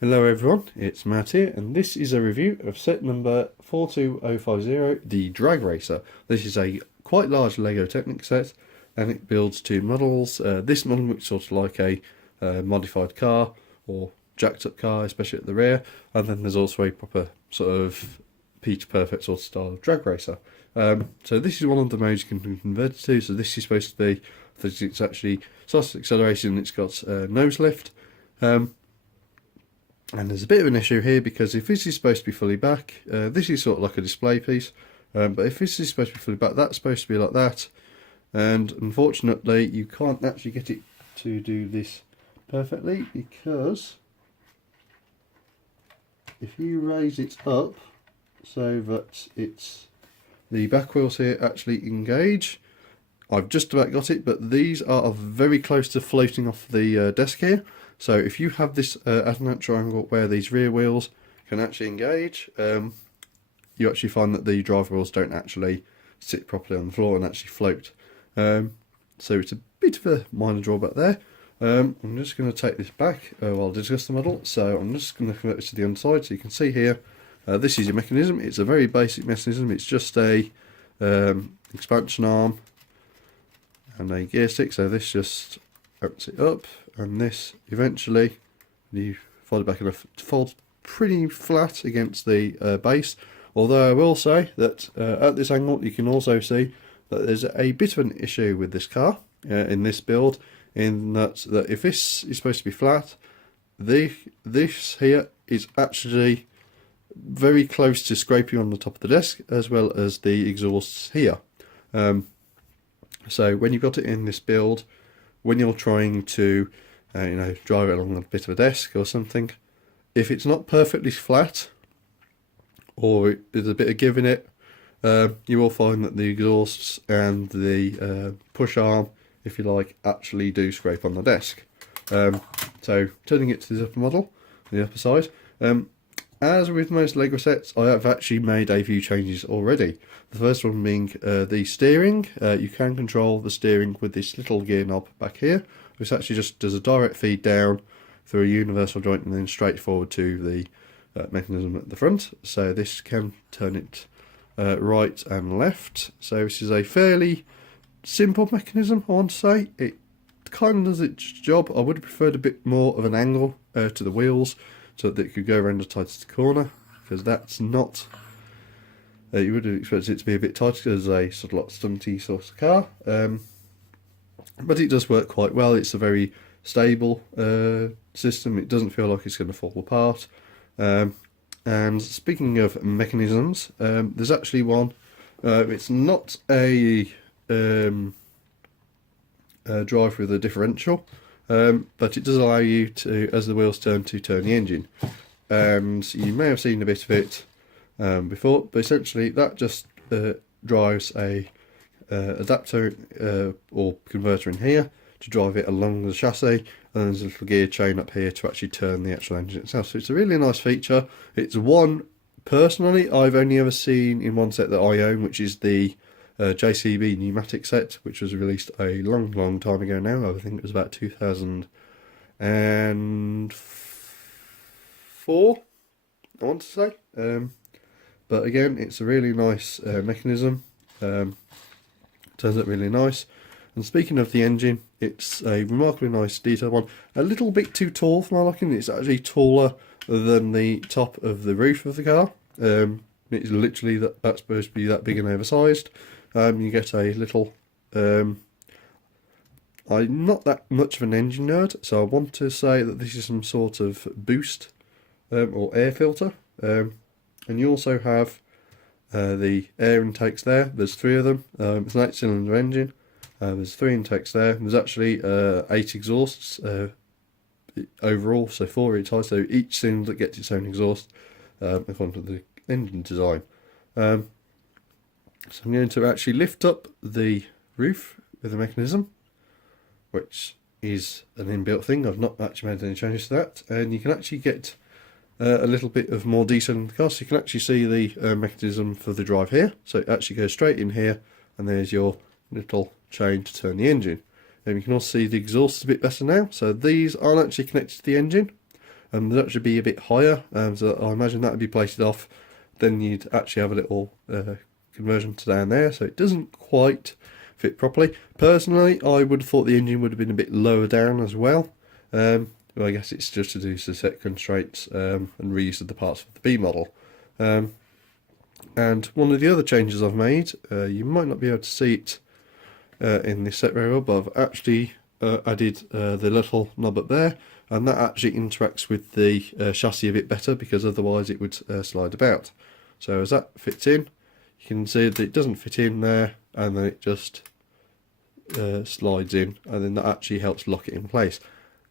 Hello everyone, it's Matt here, and this is a review of set number 42050, the Drag Racer. This is a quite large Lego Technic set, and it builds two models. This model looks sort of like a modified car, or jacked up car, especially at the rear, and then there's also a proper sort of Peach Perfect sort of style of Drag Racer. So this is one of the modes you can convert it to, so this is supposed to be, that it's actually starts acceleration, it's got nose lift. And there's a bit of an issue here because if this is supposed to be fully back, this is sort of like a display piece, but if this is supposed to be fully back, that's supposed to be like that, and unfortunately you can't actually get it to do this perfectly, because if you raise it up so that it's the back wheels here actually engage, I've just about got it, but these are very close to floating off the desk here. So if you have this at an natural angle where these rear wheels can actually engage, you actually find that the drive wheels don't actually sit properly on the floor and actually float. So it's a bit of a minor drawback there. I'm just going to take this back while I discuss the model. So I'm just going to convert this to the underside. So you can see here, this is your mechanism. It's a very basic mechanism. It's just a expansion arm and a gear stick. So this just opens it up, and this eventually, you fold it back enough to fold pretty flat against the base. Although I will say that at this angle you can also see that there's a bit of an issue with this car in this build, in that if this is supposed to be flat, this here is actually very close to scraping on the top of the desk, as well as the exhausts here. So when you've got it in this build, when you're trying to drive it along a bit of a desk or something, if it's not perfectly flat, or there's a bit of give in it, you will find that the exhausts and the push arm, if you like, actually do scrape on the desk. So turning it to the upper model, the upper side, as with most Lego sets, I have actually made a few changes already. The first one being the steering. You can control the steering with this little gear knob back here, which actually just does a direct feed down through a universal joint and then straight forward to the mechanism at the front. So this can turn it right and left. So this is a fairly simple mechanism, I want to say. It kind of does its job. I would have preferred a bit more of an angle to the wheels, so that it could go around the tightest corner, because that's not, you would have expected it to be a bit tighter as a sort of like stunty sort of car, but it does work quite well. It's a very stable system. It doesn't feel like it's going to fall apart. And speaking of mechanisms, there's actually one, it's not a drive with a differential, but it does allow you to, as the wheels turn, to turn the engine. And you may have seen a bit of it before, but essentially that just drives a adapter or converter in here to drive it along the chassis, and there's a little gear chain up here to actually turn the actual engine itself. So it's a really nice feature. It's one, personally, I've only ever seen in one set that I own, which is the JCB pneumatic set, which was released a long time ago now. I think it was about 2004, I want to say. But again, it's a really nice mechanism. Turns out really nice. And speaking of the engine, it's a remarkably nice detailed one. A little bit too tall for my liking. It's actually taller than the top of the roof of the car. It's literally that's supposed to be that big and oversized. You get a little, I'm not that much of an engine nerd, so I want to say that this is some sort of boost or air filter. And you also have the air intakes there. There's 3 of them. It's an 8-cylinder engine. There's 3 intakes there. There's actually 8 exhausts overall, so 4 each side, so each cylinder gets its own exhaust according to the engine design. So I'm going to actually lift up the roof with the mechanism, which is an inbuilt thing. I've not actually made any changes to that, and you can actually get a little bit of more detail in the car. So you can actually see the mechanism for the drive here. So it actually goes straight in here, and there's your little chain to turn the engine. And you can also see the exhaust is a bit better now. So these aren't actually connected to the engine. They'd actually be a bit higher, so I imagine that would be plated off. Then you'd actually have a little conversion to down there, so it doesn't quite fit properly. Personally, I would have thought the engine would have been a bit lower down as well. Well, I guess it's just to do to set constraints and reuse of the parts of the B model. And one of the other changes I've made, you might not be able to see it in this set very well, but I've actually added the little knob up there, and that actually interacts with the chassis a bit better, because otherwise it would slide about. So as that fits in, you can see that it doesn't fit in there, and then it just slides in, and then that actually helps lock it in place.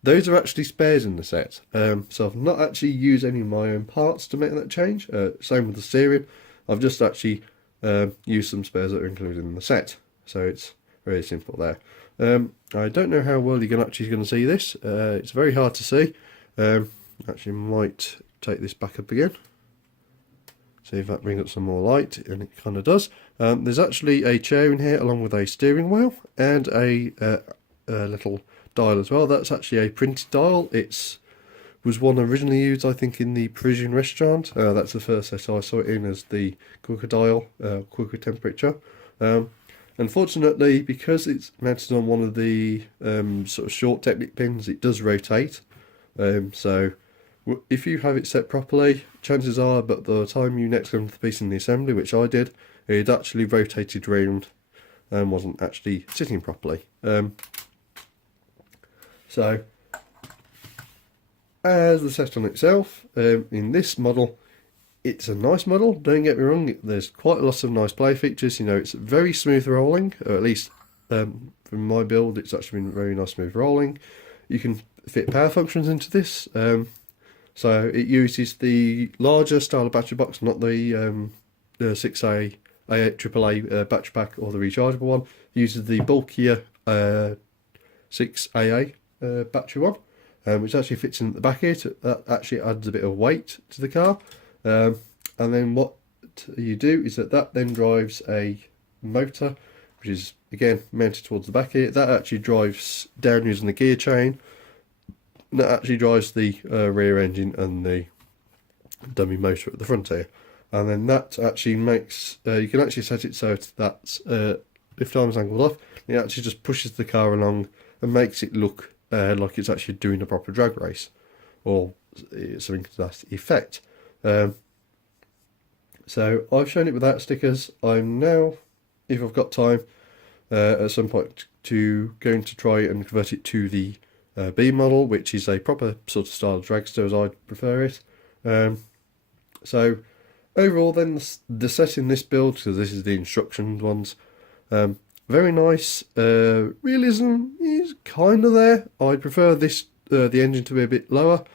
Those are actually spares in the set, so I've not actually used any of my own parts to make that change. Same with the steering, I've just actually used some spares that are included in the set, so it's very simple there. I don't know how well you're actually going to see this. It's very hard to see. Actually might take this back up again, see if that brings up some more light, and it kind of does. There's actually a chair in here along with a steering wheel and a little dial as well. That's actually a printed dial. Was one originally used, I think, in the Parisian restaurant. That's the first set I saw it in, as the cooker dial, cooker temperature. Unfortunately, because it's mounted on one of the sort of short Technic pins, it does rotate. So if you have it set properly, chances are, but the time you next come to the piece in the assembly, which I did, it actually rotated round and wasn't actually sitting properly. So, as the set on itself, in this model, it's a nice model, don't get me wrong. There's quite a lot of nice play features. You know, it's very smooth rolling, or at least from my build, it's actually been very nice smooth rolling. You can fit power functions into this, so it uses the larger style of battery box, not the 6A, AAA battery pack or the rechargeable one. It uses the bulkier 6AA battery one, which actually fits in at the back here. That actually adds a bit of weight to the car. And then what you do is that then drives a motor, which is again mounted towards the back here. That actually drives down using the gear chain. And that actually drives the rear engine and the dummy motor at the front here. And then that actually makes, you can actually set it so that if the arm's angled off, it actually just pushes the car along and makes it look like it's actually doing a proper drag race, or something to that effect. So I've shown it without stickers. I'm now, if I've got time, at some point going to try and convert it to the B model, which is a proper sort of style of dragster as I prefer it. So overall then, the set in this build, because this is the instruction ones, very nice. Realism is kind of there. I prefer this the engine to be a bit lower.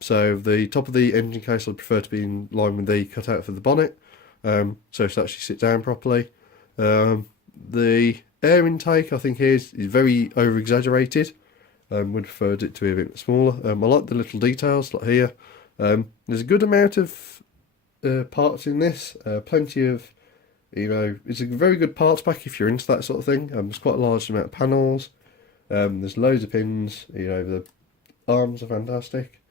So the top of the engine case I'd prefer to be in line with the cutout for the bonnet, so it actually sit down properly. The air intake, I think, is very over exaggerated. Would prefer it to be a bit smaller. I like the little details like here. There's a good amount of parts in this. Plenty of, it's a very good parts pack if you're into that sort of thing. There's quite a large amount of panels. There's loads of pins. The arms are fantastic.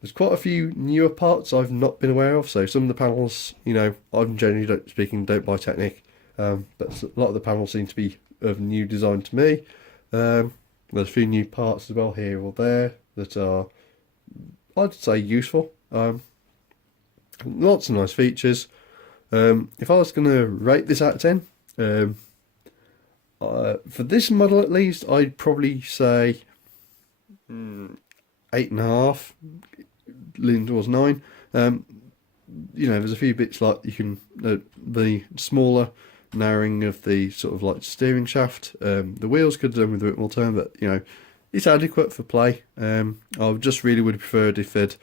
There's quite a few newer parts I've not been aware of. So some of the panels, I'm generally don't buy Technic, but a lot of the panels seem to be of new design to me. There's a few new parts as well here or there that are, I'd say, useful. Lots of nice features. If I was going to rate this out of 10, for this model at least, I'd probably say 8.5, leaning towards 9. There's a few bits like you can, the smaller narrowing of the sort of like steering shaft. The wheels could have done with a bit more turn, but it's adequate for play. I just really would have preferred if they'd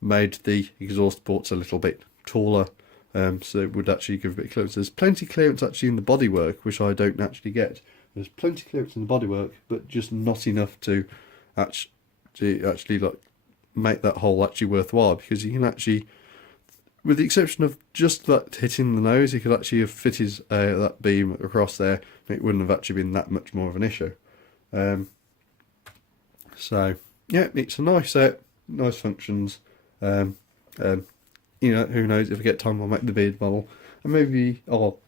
made the exhaust ports a little bit taller, so it would actually give a bit of clearance. There's plenty of clearance actually in the bodywork, which I don't actually get. There's plenty of clearance in the bodywork, but just not enough to actually like make that hole actually worthwhile, because you can actually, with the exception of just that hitting the nose, you could actually have fitted that beam across there, and it wouldn't have actually been that much more of an issue. So yeah, it's a nice set. nice functions. You know, who knows, if I get time I'll make the beard model, and maybe I'll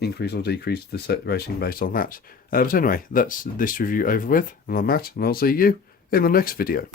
increase or decrease the set racing based on that. But anyway, that's this review over with, and I'm Matt, and I'll see you in the next video.